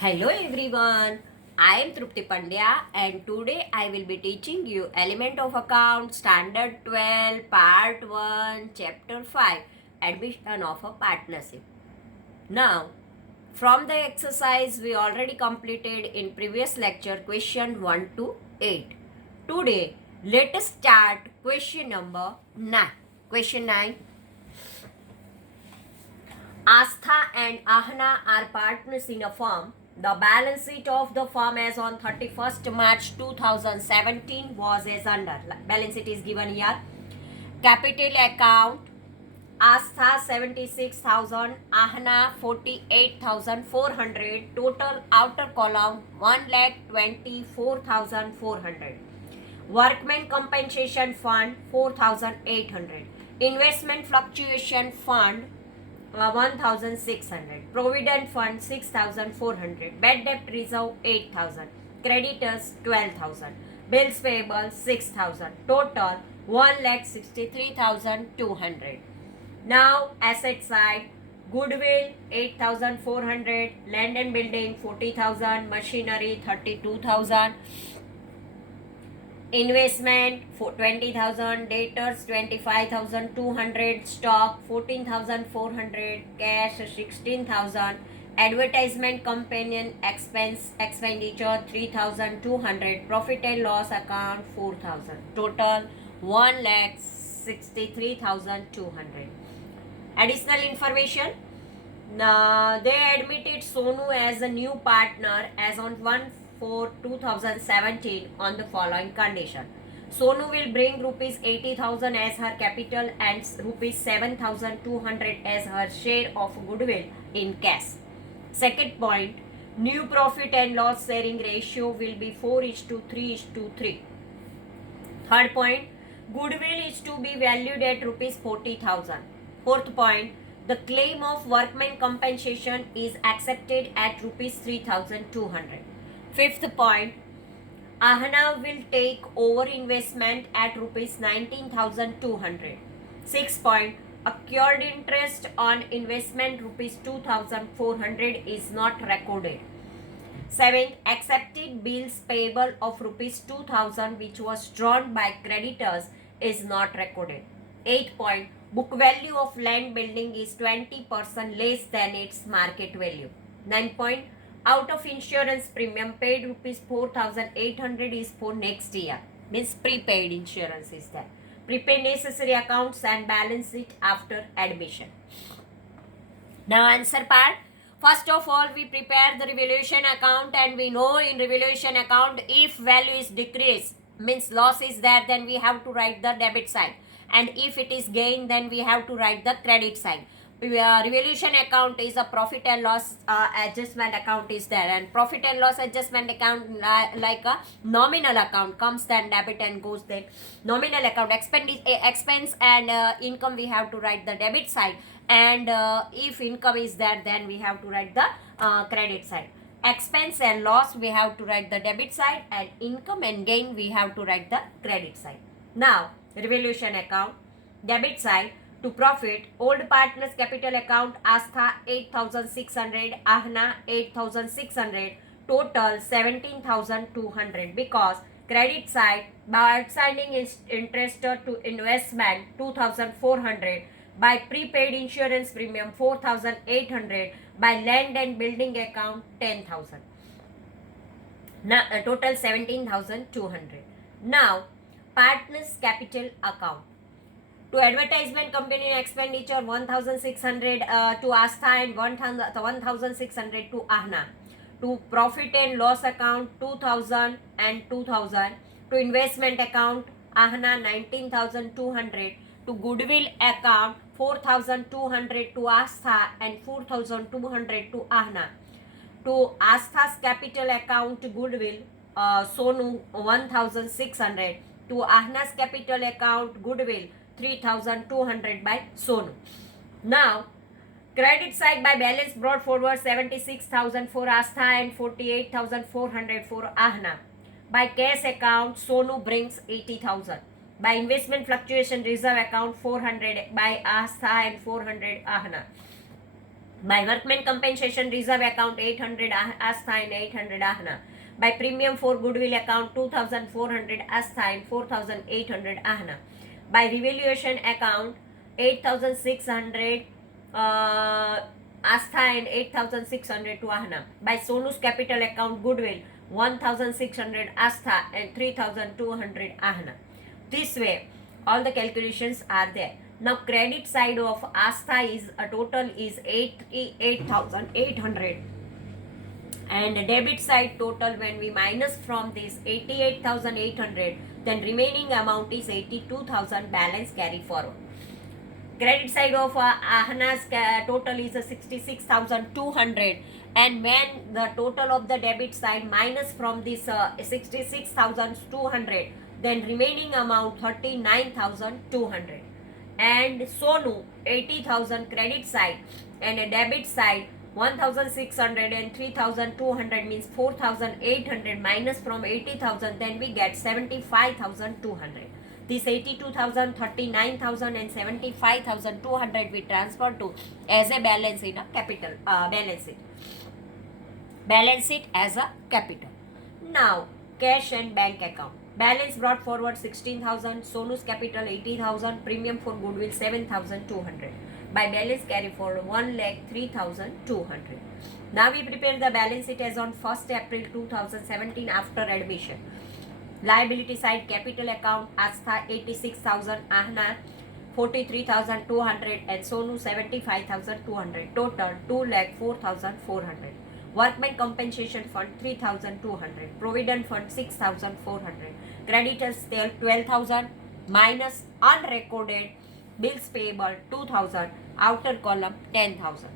Hello everyone, I am Trupti Pandya and today I will be teaching you Element of Account Standard 12 Part 1 Chapter 5 Admission of a Partnership. Now, from the exercise we already completed in previous lecture question 1 to 8. Today, let us start question number 9. Question 9. Astha and Ahna are partners in a firm. The balance sheet of the firm as on 31st March 2017 was as under. Balance sheet is given here. Capital account Astha 76,000, Ahna 48,400. Total outer column 1,24,400. Workmen compensation fund 4,800. Investment fluctuation fund 1,600. Provident fund 6,400. Bad debt reserve 8,000. Creditors 12,000. Bills payable 6,000. Total 1,63,200. Now asset side, goodwill 8,400. Land and building 40,000. Machinery 32,000. Investment for 20,000, debtors 25,200, stock 14,400, cash 16,000, advertisement companion expenditure 3,200, profit and loss account 4,000, total 1,63,200. Additional information. They admitted Sonu as a new partner as on 1/4/2017 on the following condition. Sonu will bring rupees 80,000 as her capital and rupees 7,200 as her share of goodwill in cash. Second point, new profit and loss sharing ratio will be 4:3:3. Third point, goodwill is to be valued at rupees 40,000. Fourth point, the claim of workmen compensation is accepted at rupees 3,200. Fifth point, Ahana will take over investment at rupees 19,200. Sixth point, accrued interest on investment rupees 2,400 is not recorded. Seventh, accepted bills payable of rupees 2,000 which was drawn by creditors is not recorded. Eighth point, book value of land building is 20% less than its market value. Ninth point, out of insurance premium paid rupees 4,800 is for next year. Means prepaid insurance is there. Prepay necessary accounts and balance it after admission. Now answer part. First of all, we prepare the revaluation account and we know in revaluation account if value is decreased, means loss is there, then we have to write the debit side. And if it is gain, then we have to write the credit side. Revaluation account is a profit and loss adjustment account is there, and profit and loss adjustment account like a nominal account comes, then debit and goes, then nominal account expense and income we have to write the debit side, and if income is there, then we have to write the credit side. Expense and loss we have to write the debit side, and income and gain we have to write the credit side. Now revaluation account, debit side, to profit, old partners capital account Astha 8,600, Ahna 8,600, total 17,200, because credit side by outstanding interest to investment 2,400, by prepaid insurance premium 4,800, by land and building account 10,000. Now total 17,200. Now partners capital account, to advertisement company expenditure 1,600 to Astha and 1,600 to Ahna. To profit and loss account 2,000 and 2,000. To investment account Ahna 19,200. To goodwill account 4,200 to Astha and 4,200 to Ahna. To Astha's capital account goodwill Sonu 1,600. To Ahna's capital account goodwill 3,200 by Sonu. Now, credit side by balance brought forward 76,000 for Astha and 48,400 for Ahna. By cash account, Sonu brings 80,000. By investment fluctuation reserve account 400 by Astha and 400 Ahna. By workman compensation reserve account 800 Astha and 800 Ahna. By premium for goodwill account 2400 Astha and 4800 Ahna. By revaluation account 8600 Astha and 8600 to Ahna. By Sonu's capital account goodwill 1600 Astha and 3200 Ahna. This way all the calculations are there. Now credit side of Astha is a total is 88,800 and debit side total, when we minus from this 88,800, then remaining amount is 82,000 balance carry forward. Credit side of Ahna's total is 66,200, and when the total of the debit side minus from this 66,200, then remaining amount 39,200. And Sonu 80,000 credit side and a debit side 1,600 and 3,200 means 4,800 minus from 80,000, then we get 75,200. This 82,000, 39,000 and 75,200 we transfer to as a balance in a capital balance sheet. Balance sheet as a capital. Now cash and bank account. Balance brought forward 16,000, Sonu's capital 80,000, premium for goodwill 7,200. By balance carry forward 1,03,200. Now we prepare the balance sheet as on 1st April 2017 after admission. Liability side capital account Astha 86,000, Ahna 43,200 and Sonu 75,200. Total 2,04,400. Workman compensation fund 3,200. Provident fund 6,400. Creditors 12,000 minus unrecorded bills payable 2,000. Outer column 10,000.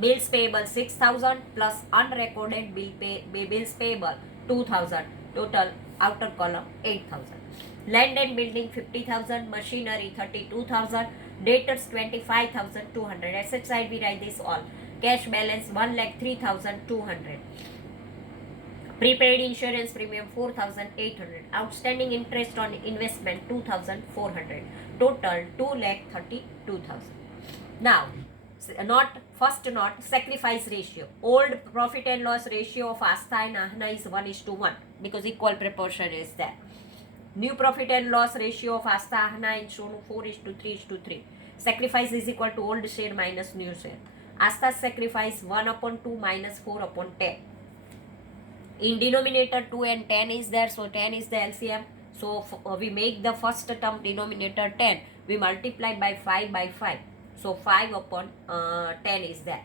Bills payable 6,000 plus unrecorded bills payable 2,000. Total outer column 8,000. Land and building 50,000. Machinery 32,000. Debtors 25,200. Asset side we write this all. Cash balance 1,03,200. Prepaid insurance premium 4,800. Outstanding interest on investment 2,400. Total 2,32,000. Now, first not sacrifice ratio. Old profit and loss ratio of Astha and Ahna is 1:1 because equal proportion is there. New profit and loss ratio of Astha, Ahna and Sonu 4:3:3. Sacrifice is equal to old share minus new share. Astha's sacrifice 1/2 minus 4/10. In denominator 2 and 10 is there, so 10 is the LCM. So we make the first term denominator 10. We multiply by 5 by 5. So 5/10 is there.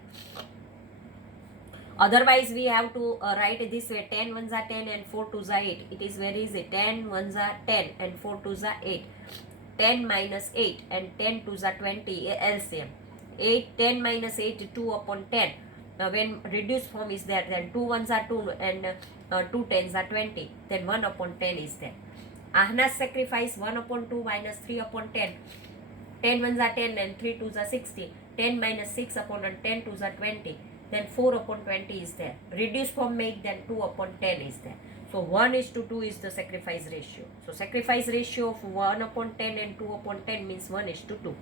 Otherwise we have to write this way: 10 ones are 10 and 4 twos are 8. It is very easy. 10 ones are 10 and 4 twos are 8. 10 minus 8 and 10 twos are 20 LCM. 10 minus 8 2/10. When reduced form is there, then 2 ones are 2 and 2 tens are 20. Then 1/10 is there. Ahna's sacrifice 1/2 minus 3/10. 10 ones are 10 and 3 twos are 60. 10 minus 6/10, twos are 20. Then 4/20 is there. Reduced form make, then 2/10 is there. So 1:2 is the sacrifice ratio. So sacrifice ratio of 1/10 and 2/10 means 1:2.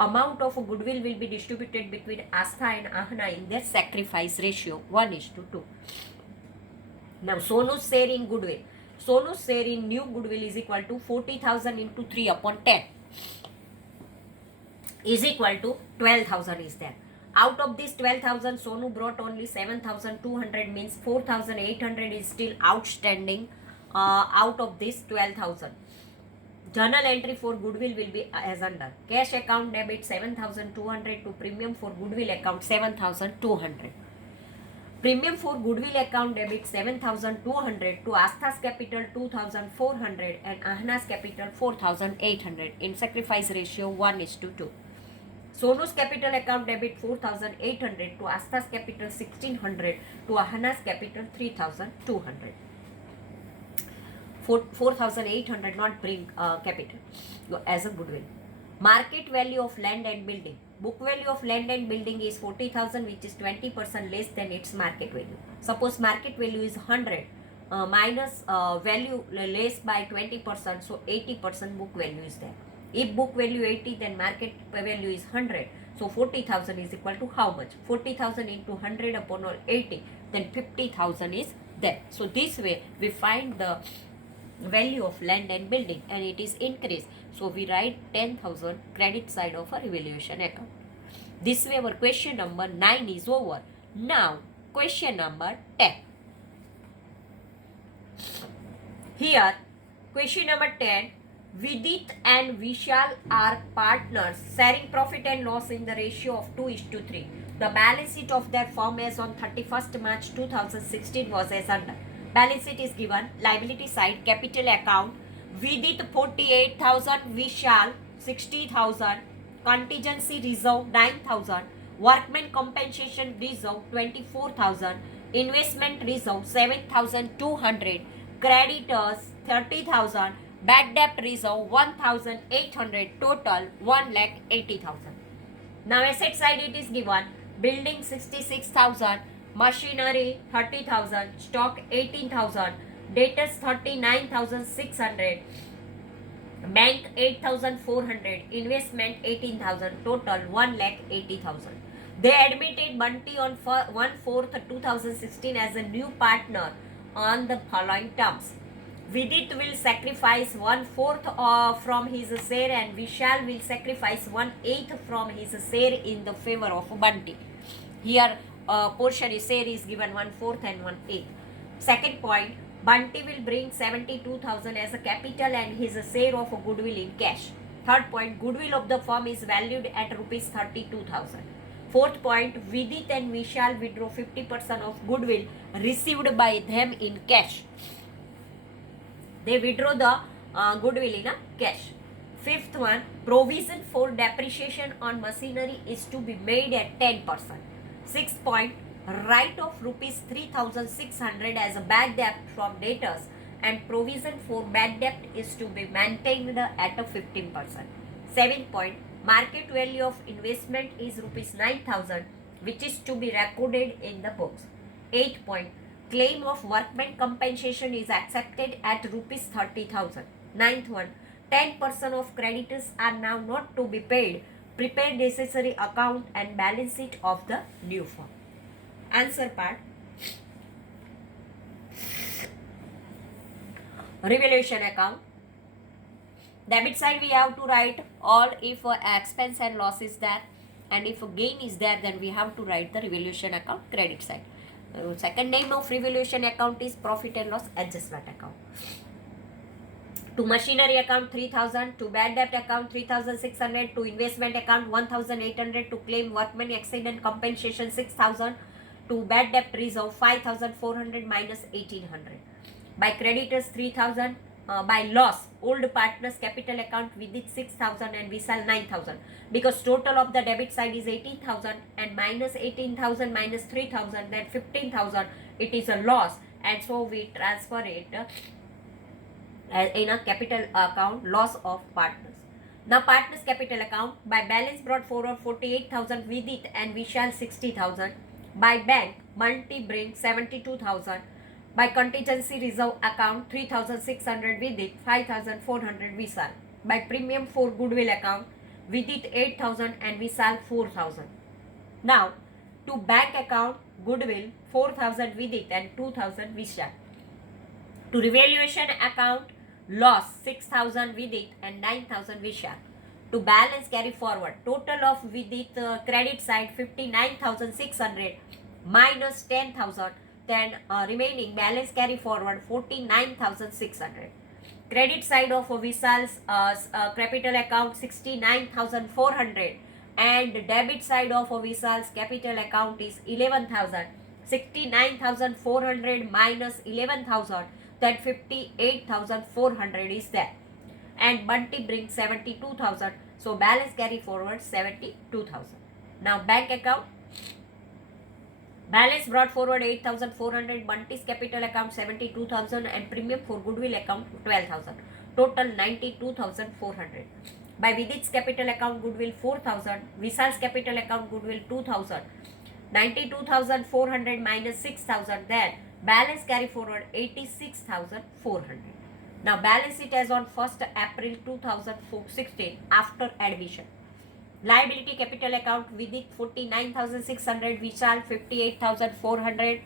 Amount of goodwill will be distributed between Astha and Ahna in their sacrifice ratio 1:2. Now Sonu's share in goodwill. Sonu's share in new goodwill is equal to 40,000 into 3/10 is equal to 12,000 is there. Out of this 12,000, Sonu brought only 7,200 means 4,800 is still outstanding out of this 12,000. Journal entry for goodwill will be as under. Cash account debit 7,200 to premium for goodwill account 7,200. Premium for goodwill account debit 7,200 to Astha's capital 2,400 and Ahna's capital 4,800 in sacrifice ratio 1:2. Sonu's capital account debit 4,800 to Astha's capital 1,600 to Ahna's capital 3,200. 4,800 not bring capital as a goodwill. Market value of land and building. Book value of land and building is 40,000, which is 20% less than its market value. Suppose market value is 100 minus value less by 20%, so 80% book value is there. If book value 80, then market value is 100. So 40,000 is equal to how much? 40,000 into 100 upon all 80, then 50,000 is there. So this way we find the value of land and building, and it is increased. So we write 10,000 credit side of a revaluation account. This way our question number 9 is over. Now question number 10. Here question number 10. Vidit and Vishal are partners sharing profit and loss in the ratio of 2:3. The balance sheet of their firm as on 31st March 2016 was as under. Balance sheet is given. Liability side, capital account, Vidit 48,000, Vishal 60,000, contingency reserve 9,000, workman compensation reserve 24,000, investment reserve 7,200, creditors 30,000, bad debt reserve 1,800, total 1,80,000. Now asset side it is given. Building 66,000, machinery 30,000, stock 18,000, debtors 39,600, bank 8,400, investment 18,000, total 1,80,000. They admitted Bunty on 1/4/2016 as a new partner on the following terms. Vidit will sacrifice 1/4 from his share and Vishal will sacrifice 1/8 from his share in the favor of Bunty. Here portion is share is given 1/4 and 1/8. Second point, Bunty will bring 72,000 as a capital and his share of goodwill in cash. Third point, goodwill of the firm is valued at rupees 32,000. Fourth point, Vidit and Vishal withdraw 50% of goodwill received by them in cash. They withdraw the goodwill in a cash. Fifth one, provision for depreciation on machinery is to be made at 10%. Sixth point, write off rupees 3,600 as a bad debt from debtors and provision for bad debt is to be maintained at a 15%. Seventh point, market value of investment is rupees 9,000 which is to be recorded in the books. Eighth point, claim of workman compensation is accepted at rupees 30,000. Ninth one, 10% of creditors are now not to be paid. Prepare necessary account and balance sheet of the new firm. Answer part. Revaluation account. Debit side we have to write all if expense and loss is there, and if gain is there then we have to write the revaluation account credit side. Second name of revaluation account is profit and loss adjustment account. To machinery account 3,000, to bad debt account 3,600, to investment account 1,800, to claim workman accident compensation 6,000, to bad debt reserve 5,400 minus 1,800. By creditors 3,000, by loss old partners capital account Vidit 6,000 and Vishal 9,000, because total of the debit side is 18,000 and minus 18,000 minus 3,000 then 15,000, it is a loss, and so we transfer it in a capital account loss of partners. Now partners capital account, by balance brought forward 48,000 Vidit and Vishal 60,000, by bank Bunty brings 72,000, by contingency reserve account 3,600 Vidit, 5,400 Vishal, by premium for goodwill account Vidit 8,000 and Vishal 4,000. Now to bank account goodwill 4,000 Vidit and 2,000 Vishal. To revaluation account loss 6,000 Vidit and 9,000 Vishal. To balance carry forward total of Vidit credit side 59,600 minus 10,000, then remaining balance carry forward 49,600. Credit side of Vishal's capital account 69,400 and debit side of Vishal's capital account is 11,000. 69,400 minus 11,000, that 58,400 is there, and Bunty brings 72,000, so balance carry forward 72,000. Now bank account, balance brought forward 8,400, Bunty's capital account 72,000 and premium for goodwill account 12,000, total 92,400. By Vidit's capital account goodwill 4,000, Vishal's capital account goodwill 2,000, 92,400 minus 6,000, then balance carry forward 86,400. Now balance it as on 1st April 2016 after admission. Liability capital account, Vidit 49,600, Vishal 58,400,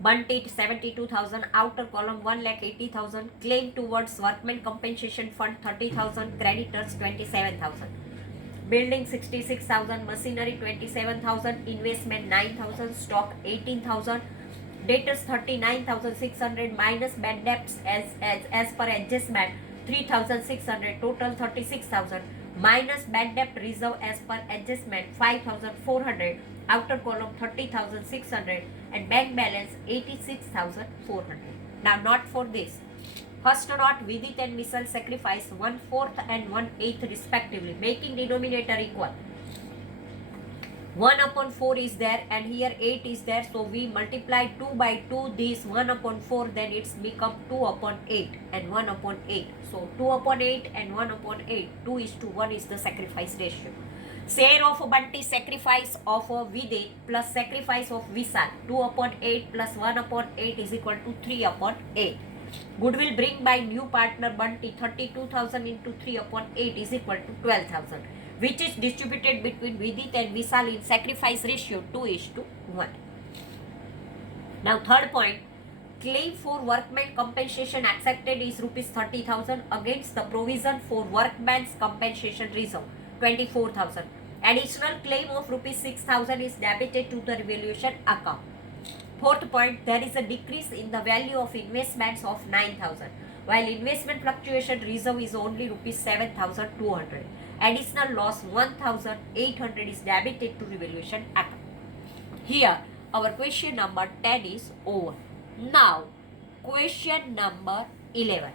Bunty 72,000, outer column 1,80,000, claim towards workmen compensation fund 30,000, creditors 27,000, building 66,000, machinery 27,000, investment 9,000, stock 18,000, debtors 39,600, minus bad debts as per adjustment 3,600, total 36,000, minus bad debt reserve as per adjustment 5,400, outer column 30,600, and bank balance 86,400. Now, not for this. First note, Vidit and Vishal sacrifice 1/4 and 1/8 respectively, making denominator equal. 1/4 is there and here 8 is there, so we multiply 2 by 2 this 1/4, then it's become 2/8 and 1/8. So 2/8 and 1/8, 2:1 is the sacrifice ratio. Share of Bunty, sacrifice of Vidit plus sacrifice of Vishal, 2/8 plus 1/8 is equal to 3/8. Goodwill bring by new partner Bunty, 32,000 into 3/8 is equal to 12,000, which is distributed between Vidit and Vishal in sacrifice ratio 2:1. Now, third point, claim for workman compensation accepted is rupees 30,000 against the provision for workman's compensation reserve 24,000. Additional claim of rupees 6,000 is debited to the revaluation account. Fourth point, there is a decrease in the value of investments of 9,000, while investment fluctuation reserve is only rupees 7,200. Additional loss 1,800 is debited to revaluation account. Here, our question number 10 is over. Now, question number 11.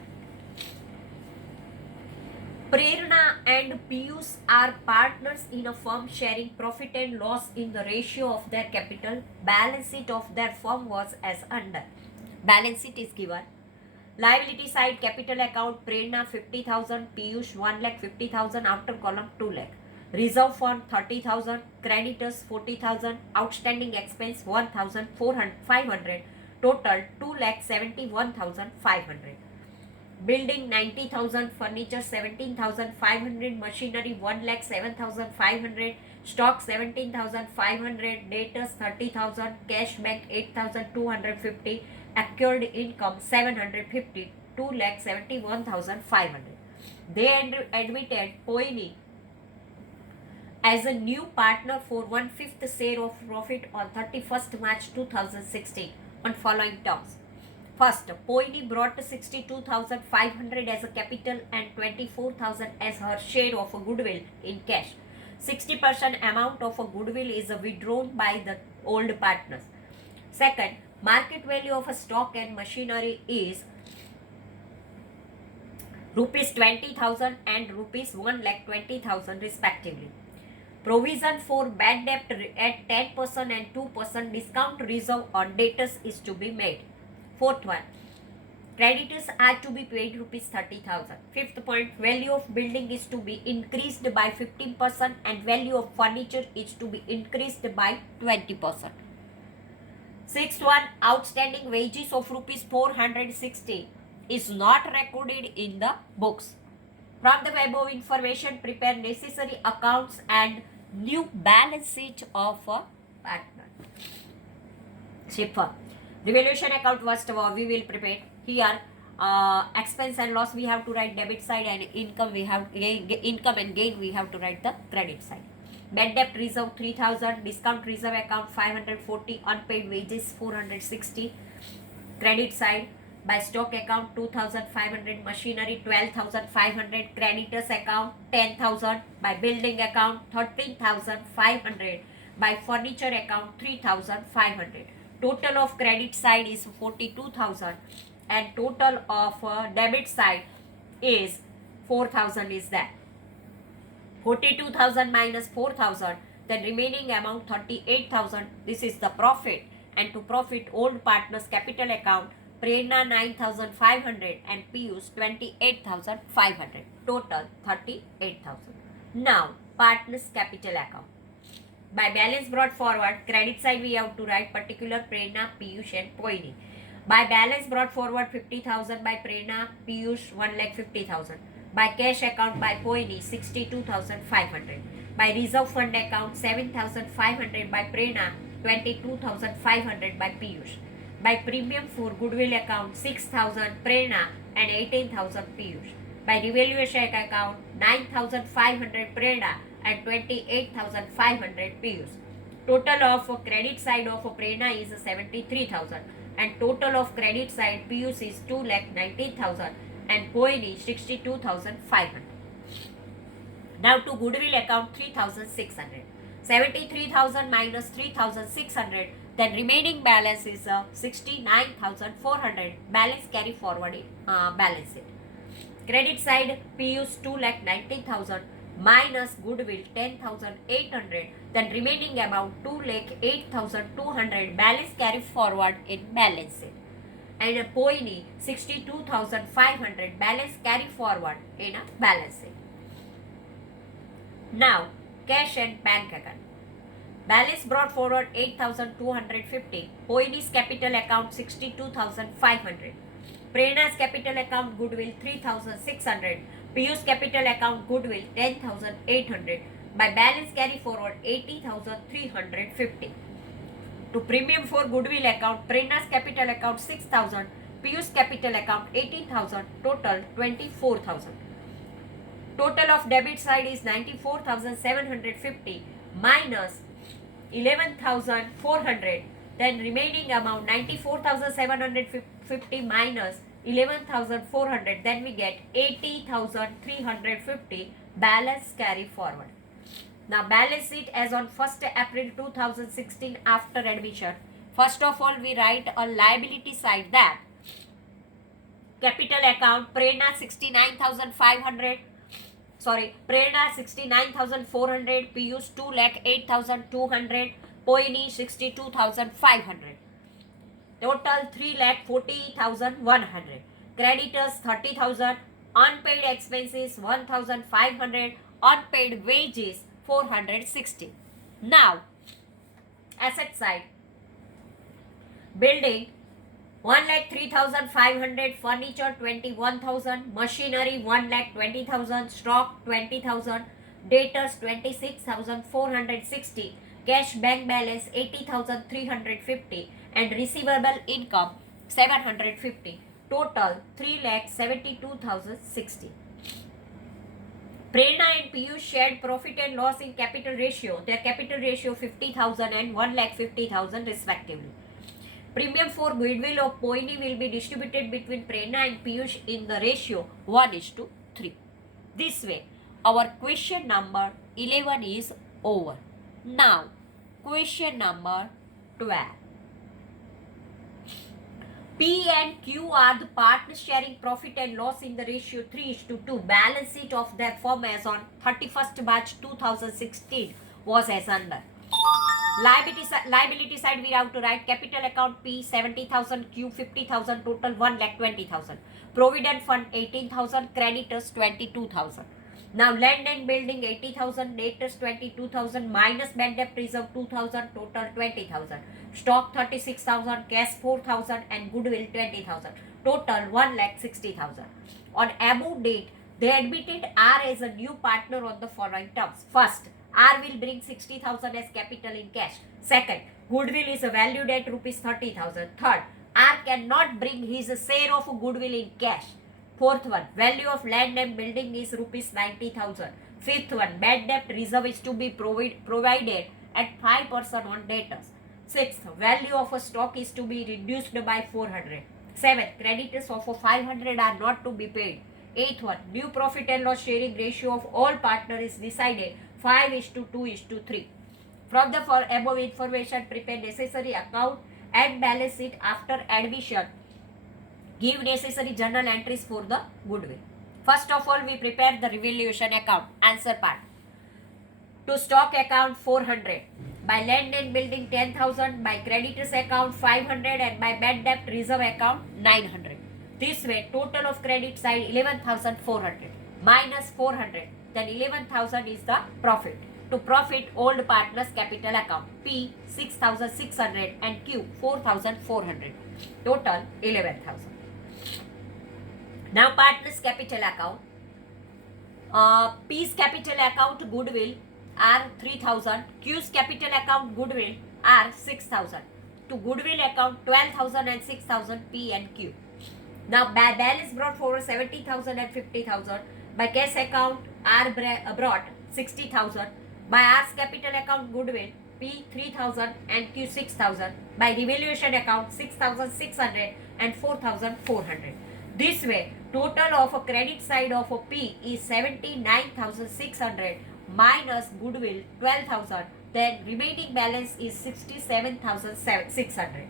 Prerna and Piyush are partners in a firm sharing profit and loss in the ratio of their capital. Balance sheet of their firm was as under. Balance sheet is given. Liability side, capital account, Prerna 50,000, Piyush 1,50,000, outer column 2 lakh. Reserve fund 30,000, creditors 40,000, outstanding expense 1,500, total 2,71,500. Building 90,000, furniture 17,500, machinery 1,07,500, stock 17,500, debtors 30,000, cash bank 8,250, accrued income 750, 2,71,500. They admitted Poini as a new partner for 1/5 share of profit on 31st March 2016 on following terms. First, Poini brought 62,500 as a capital and 24,000 as her share of a goodwill in cash. 60% amount of a goodwill is withdrawn by the old partners. Second, market value of a stock and machinery is rupees 20,000 and rupees 1,20,000 respectively. Provision for bad debt at 10% and 2% discount reserve on debtors is to be made. Fourth one, creditors are to be paid rupees 30,000. Fifth point, value of building is to be increased by 15% and value of furniture is to be increased by 20%. Sixth one, outstanding wages of rupees 460 is not recorded in the books. From the above information, prepare necessary accounts and new balance sheet of a partner. Shipper. Revaluation account first we will prepare. Here, expense and loss we have to write debit side, and income we have income and gain we have to write the credit side. Bad debt reserve 3,000, discount reserve account 540, unpaid wages 460. Credit side, by stock account 2,500, machinery 12,500, creditors account 10,000, by building account 13,500, by furniture account 3,500. Total of credit side is 42,000 and total of debit side is 4,000 is that. 42,000 minus 4,000, then remaining amount 38,000. This is the profit, and to profit old partners capital account, Prerna 9,500 and Piyush 28,500. Total 38,000. Now partners capital account. By balance brought forward, credit side we have to write particular Prerna, Piyush and Poini. By balance brought forward 50,000 by Prerna, Piyush 1,50,000. By cash account by Poini 62,500. By reserve fund account 7,500 by Prerna, 22,500 by Piyush. By premium for goodwill account 6,000 Prerna and 18,000 Piyush. By revaluation account 9,500 Prerna and 28,500 Piyush. Total of credit side of Prerna is 73,000 and total of credit side Piyush is 2,19,000 and Poini 62,500. Now to goodwill account 3,600. 73,000 minus 3,600, then remaining balance is 69,400. Balance carry forward in balance it. Credit side Piyush 2,19,000 minus goodwill 10,800, then remaining amount 2,08,200. Balance carry forward in balance it. And Poini 62,500. Balance carry forward in a balance it. Now cash and bank account. Balance brought forward 8,250. Poini's capital account 62,500. Prerna's capital account goodwill 3,600. Piyush's capital account goodwill 10,800. By balance carry forward 80,350. To premium for goodwill account, Prerna's capital account 6,000. Piyush's capital account 18,000. Total 24,000. Total of debit side is 94,750 minus 11,400. Then remaining amount 94,750 minus 11,400. Then we get 80,350. Balance carry forward. Now balance sheet as on 1st April 2016 after admission. First of all, we write on liability side that capital account Prerna 69,500. Prerna 69,400, Piyush 2,08,200, Poini 62,500. Total 3,40,100. Creditors 30,000. Unpaid expenses 1,500. Unpaid wages 460. Now, asset side. Building 1,03,500, furniture 21,000, machinery 1,20,000, stock 20,000, debtors 26,460, cash bank balance 80,350 and receivable income 750. Total 3,72,060. Prerna and Piyush shared profit and loss in capital ratio. Their capital ratio 50,000 and 1,50,000 respectively. Premium for goodwill of Poini will be distributed between Prerna and Piyush in the ratio 1:3. This way, our question number 11 is over. Now, question number 12. P and Q are the partners sharing profit and loss in the ratio 3:2. Balance sheet of their firm as on 31st March 2016 was as under. Liability side we have to write capital account P 70,000, Q 50,000, total 1,20,000. Provident fund 18,000, creditors 22,000. Now land and building 80,000, debtors 22,000, minus bad debt reserve 2,000, total 20,000. Stock 36,000, cash 4,000 and goodwill 20,000. Total 1,60,000. On above date, they admitted R as a new partner on the following terms. First, R will bring 60,000 as capital in cash. Second, goodwill is valued at rupees 30,000. Third, R cannot bring his share of goodwill in cash. Fourth one, value of land and building is rupees 90,000. Fifth one, bad debt reserve is to be provided at 5% on debtors. Sixth, value of a stock is to be reduced by 400. Seventh, creditors of 500 are not to be paid. Eighth one, new profit and loss sharing ratio of all partners is decided 5:2:3. From the above information, prepare necessary account and balance sheet after admission. Give necessary journal entries for the goodwill. First of all, we prepare the revaluation account. Answer part. To stock account 400. By land and building 10,000. By creditors account 500 and by bad debt reserve account 900. This way, total of credit side 11,400 minus 400. Then 11,000 is the profit. To profit, old partners capital account P 6,600 and Q 4,400. Total 11,000. Now partners capital account. P's capital account goodwill are 3000, Q's capital account goodwill are 6000. To goodwill account 12,000 and 6,000 P and Q. Now balance brought forward 70,000 and 50,000. By cash account R brought 60,000. By R's capital account goodwill P 3,000 and Q 6,000. By revaluation account 6,600 and 4,400. This way, total of a credit side of a P is 79,600 minus goodwill 12,000. Then remaining balance is 67,600.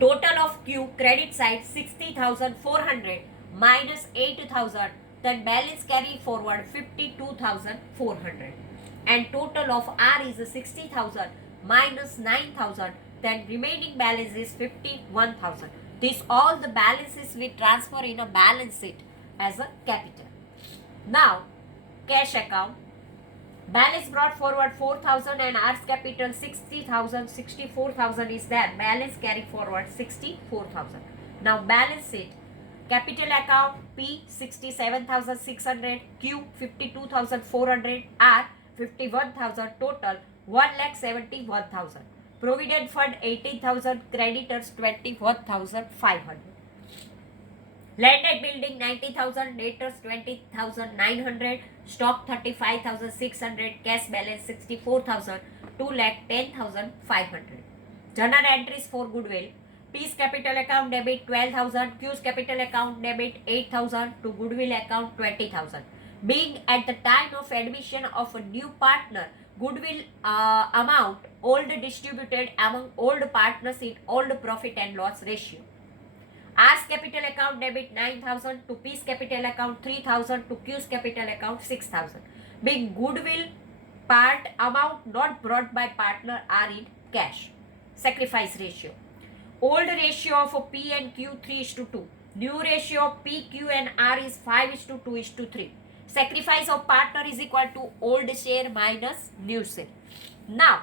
Total of Q credit side 60,400 minus 8,000. Then balance carry forward 52,400. And total of R is 60,000 minus 9,000. Then remaining balance is 51,000. This all the balances we transfer in a balance sheet as a capital. Now, cash account. Balance brought forward 4,000 and R's capital 60,000, 64,000 is there. Balance carry forward 64,000. Now, balance sheet. Capital account P 67,600, Q 52,400, R 51,000, total 1,71,000. Provident fund 18,000, creditors 21,500. Land and building 90,000, debtors 20,900, stock 35,600, cash balance 64,000, 2,10,500. Journal entries for goodwill. P's capital account debit 12,000, Q's capital account debit 8,000, to goodwill account 20,000. Being at the time of admission of a new partner, goodwill amount old distributed among old partners in old profit and loss ratio. R's capital account debit 9,000, to P's capital account 3,000, to Q's capital account 6,000. Being goodwill part amount not brought by partner are in cash. Sacrifice ratio. Old ratio of P and Q 3:2. New ratio of P, Q and R is 5:2:3. Sacrifice of partner is equal to old share minus new share. Now,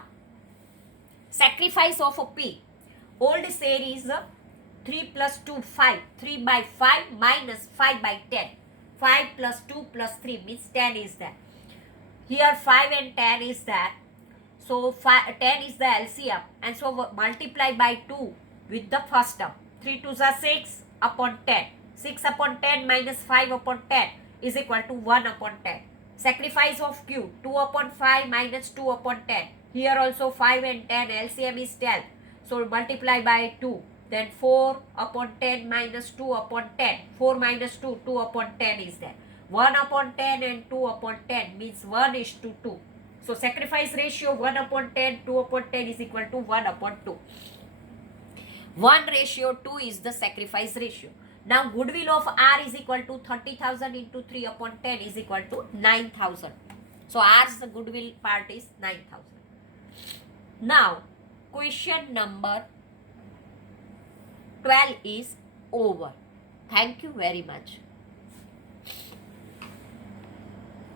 sacrifice of P. Old share is 3 plus 2, 5. 3 by 5 minus 5 by 10. 5 plus 2 plus 3 means 10 is there. Here 5 and 10 is there. So 10 is the LCM. And so multiply by 2 with the first term. 3 2s are 6 upon 10. 6 upon 10 minus 5 upon 10 is equal to 1 upon 10. Sacrifice of Q. 2 upon 5 minus 2 upon 10. Here also 5 and 10 LCM is 10. So multiply by 2. Then 4 upon 10 minus 2 upon 10. 4 minus 2, 2 upon 10 is there. 1 upon 10 and 2 upon 10 means 1:2. So sacrifice ratio 1 upon 10, 2 upon 10 is equal to 1 upon 2. 1:2 is the sacrifice ratio. Now goodwill of R is equal to 30,000 into 3 upon 10 is equal to 9,000. So R's the goodwill part is 9,000. Now question number 12 is over. Thank you very much.